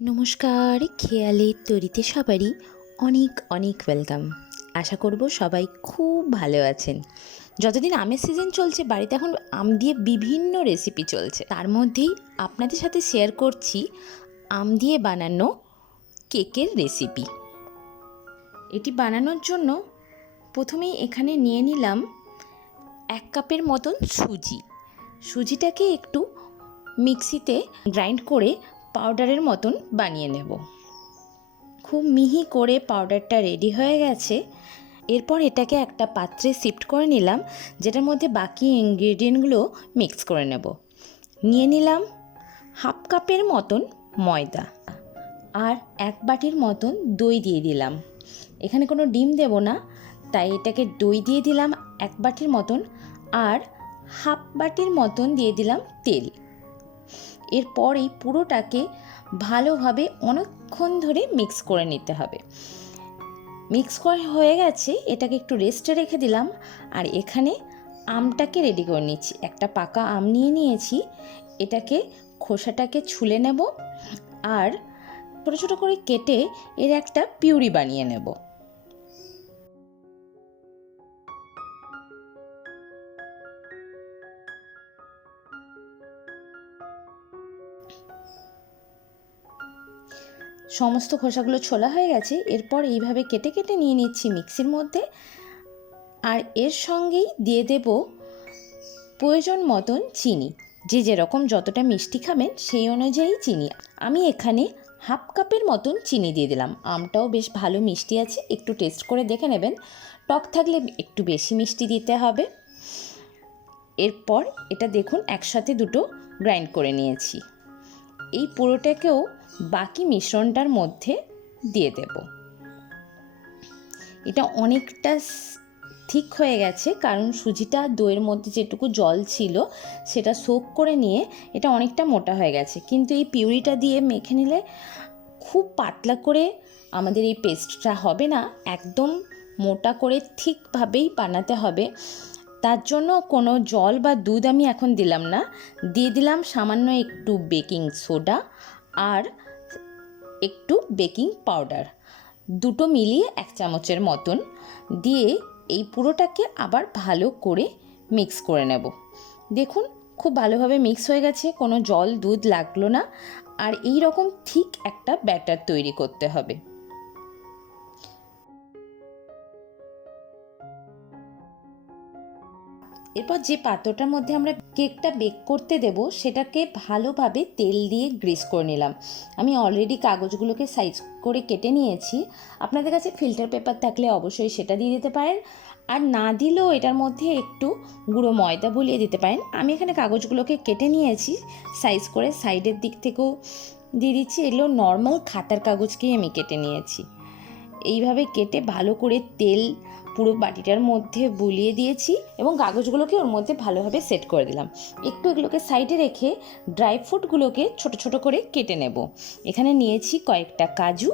নমস্কার, খেয়ালের তরিতে সবারই অনেক অনেক ওয়েলকাম। আশা করব সবাই খুব ভালো আছেন। যতদিন আমের সিজন চলছে বাড়িতে এখন আম দিয়ে বিভিন্ন রেসিপি চলছে, তার মধ্যেই আপনাদের সাথে শেয়ার করছি আম দিয়ে বানানো কেকের রেসিপি। এটি বানানোর জন্য প্রথমেই এখানে নিয়ে নিলাম 1 কাপের মতন সুজিটাকে একটু মিক্সিতে গ্রাইন্ড করে পাউডারের মতন বানিয়ে নেব। খুব মিহি করে পাউডারটা রেডি হয়ে গেছে। এরপর এটাকে একটা পাত্রে শিফট করে নিলাম, যেটার মধ্যে বাকি ইনগ্রেডিয়েন্টগুলো মিক্স করে নেব। নিয়ে নিলাম 1/2 কাপের মতন ময়দা আর 1 বাটির মতন দই দিয়ে দিলাম। এখানে কোনো ডিম দেব না, তাই এটাকে দই দিয়ে দিলাম 1 বাটির মতন আর 1/2 বাটির মতন দিয়ে দিলাম তেল। এরপর এই পুরোটাকে ভালোভাবে অনেকক্ষণ ধরে মিক্স করে নিতে হবে। মিক্স করা হয়ে গেছে, এটাকে একটু রেস্টে রেখে দিলাম। আর এখানে আমটাকে রেডি করে নিচ্ছি। একটা পাকা আম নিয়ে নিয়েছি, এটাকে খোসাটাকে ছুলে নেব আর ছোটো ছোটো করে কেটে এর একটা পিউরি বানিয়ে নেব। সমস্ত খোসাগুলো ছোলা হয়ে গেছে। এরপর এইভাবে কেটে কেটে নিয়ে নিচ্ছি মিক্সির মধ্যে। আর এর সঙ্গেই দিয়ে দেব প্রয়োজন মতন চিনি। যে যেরকম যতটা মিষ্টি খাবেন সেই অনুযায়ী চিনি। আমি এখানে 1/2 কাপের মতন চিনি দিয়ে দিলাম। আমটাও বেশ ভালো মিষ্টি আছে, একটু টেস্ট করে দেখে নেবেন। টক থাকলে একটু বেশি মিষ্টি দিতে হবে। এরপর এটা দেখুন একসাথে দুটো গ্রাইন্ড করে নিয়েছি। এই পুরোটাকেও বাকি মিশ্রণটার মধ্যে দিয়ে দেব। এটা অনেকটা ঠিক হয়ে গেছে, কারণ সুজিটা দইয়ের মধ্যে যেটুকু জল ছিল সেটা সোক করে নিয়ে এটা অনেকটা মোটা হয়ে গেছে। কিন্তু এই পিউরিটা দিয়ে মেখে নিলে খুব পাতলা করে আমাদের এই পেস্টটা হবে না, একদম মোটা করে ঠিকভাবেই বানাতে হবে। তার জন্য কোনো জল বা দুধ আমি এখন দিলাম না, দিয়ে দিলাম সামান্য একটু বেকিং সোডা আর একটু বেকিং পাউডার, দুটো মিলিয়ে 1 চামচের মতন দিয়ে এই পুরোটাকে আবার ভালো করে মিক্স করে নেব। দেখুন খুব ভালোভাবে মিক্স হয়ে গেছে, কোনো জল দুধ লাগলো না। আর এই রকম ঠিক একটা ব্যাটার তৈরি করতে হবে। এরপর যে পাত্রটার মধ্যে আমরা কেকটা বেক করতে দেব সেটাকে ভালোভাবে তেল দিয়ে গ্রিস করে নিলাম। আমি অলরেডি কাগজগুলোকে সাইজ করে কেটে নিয়েছি। আপনাদের কাছে ফিল্টার পেপার থাকলে অবশ্যই সেটা দিয়ে দিতে পারেন, আর না দিলেও এটার মধ্যে একটু গুঁড়ো ময়দা বুলিয়ে দিতে পারেন। আমি এখানে কাগজগুলোকে কেটে নিয়েছি সাইজ করে, সাইডের দিক থেকেও দিয়ে দিচ্ছি। এগুলো নর্মাল খাতার কাগজকেই আমি কেটে নিয়েছি। এইভাবে কেটে ভালো করে তেল পুরো বাটিটার মধ্যে বুলিয়ে দিয়েছি এবং কাগজগুলোকে ওর মধ্যে ভালোভাবে সেট করে দিলাম। একটু এগুলোকে সাইডে রেখে ড্রাই ফ্রুটগুলোকে ছোট ছোট করে কেটে নেব। এখানে নিয়েছি কয়েকটা কাজু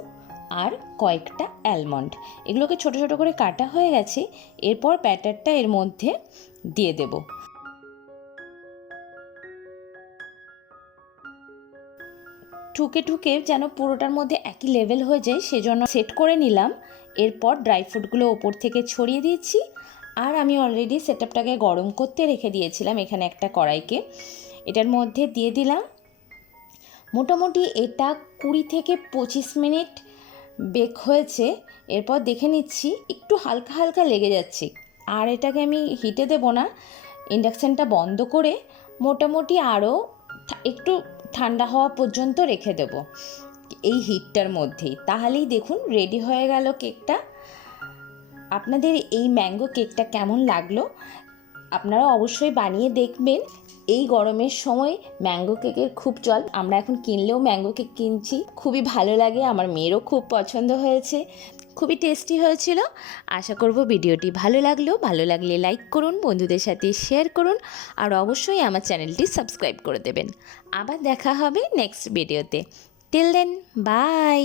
আর কয়েকটা অ্যালমন্ড, এগুলোকে ছোট ছোট করে কাটা হয়ে গেছে। এরপর ব্যাটারটা এর মধ্যে দিয়ে দেব। ঠুকে ঠুকে যেন পুরোটার মধ্যে একই লেভেল হয়ে যায় সেজন্য সেট করে নিলাম। এরপর ড্রাই ফ্রুটগুলো ওপর থেকে ছড়িয়ে দিচ্ছি। আর আমি অলরেডি সেটআপটাকে গরম করতে রেখে দিয়েছিলাম এখানে একটা কড়াইকে, এটার মধ্যে দিয়ে দিলাম। মোটামুটি এটা 20 থেকে 25 মিনিট বেক হয়েছে। এরপর দেখে নিচ্ছি একটু হালকা হালকা লেগে যাচ্ছে। আর এটাকে আমি হিটে দেব না, ইন্ডাকশানটা বন্ধ করে মোটামুটি আরও একটু ঠান্ডা হওয়া পর্যন্ত রেখে দেব এই হিটটার মধ্যেই। তাহলেই দেখুন রেডি হয়ে গেল কেকটা। আপনাদের এই ম্যাঙ্গো কেকটা কেমন লাগলো আপনারা অবশ্যই বানিয়ে দেখবেন। এই গরমের সময় ম্যাঙ্গো কেকের খুব চল, আমরা এখন কিনলেও ম্যাঙ্গো কেক কিনছি, খুবই ভালো লাগে। আমার মেয়েরও খুব পছন্দ হয়েছে, খুবই টেস্টি হয়েছিল। আশা করব ভিডিওটি ভালো লাগলে লাইক করুন, বন্ধুদের সাথে শেয়ার করুন আর অবশ্যই আমার চ্যানেলটি সাবস্ক্রাইব করে দেবেন। আবার দেখা হবে নেক্সট ভিডিওতে। Till then, by.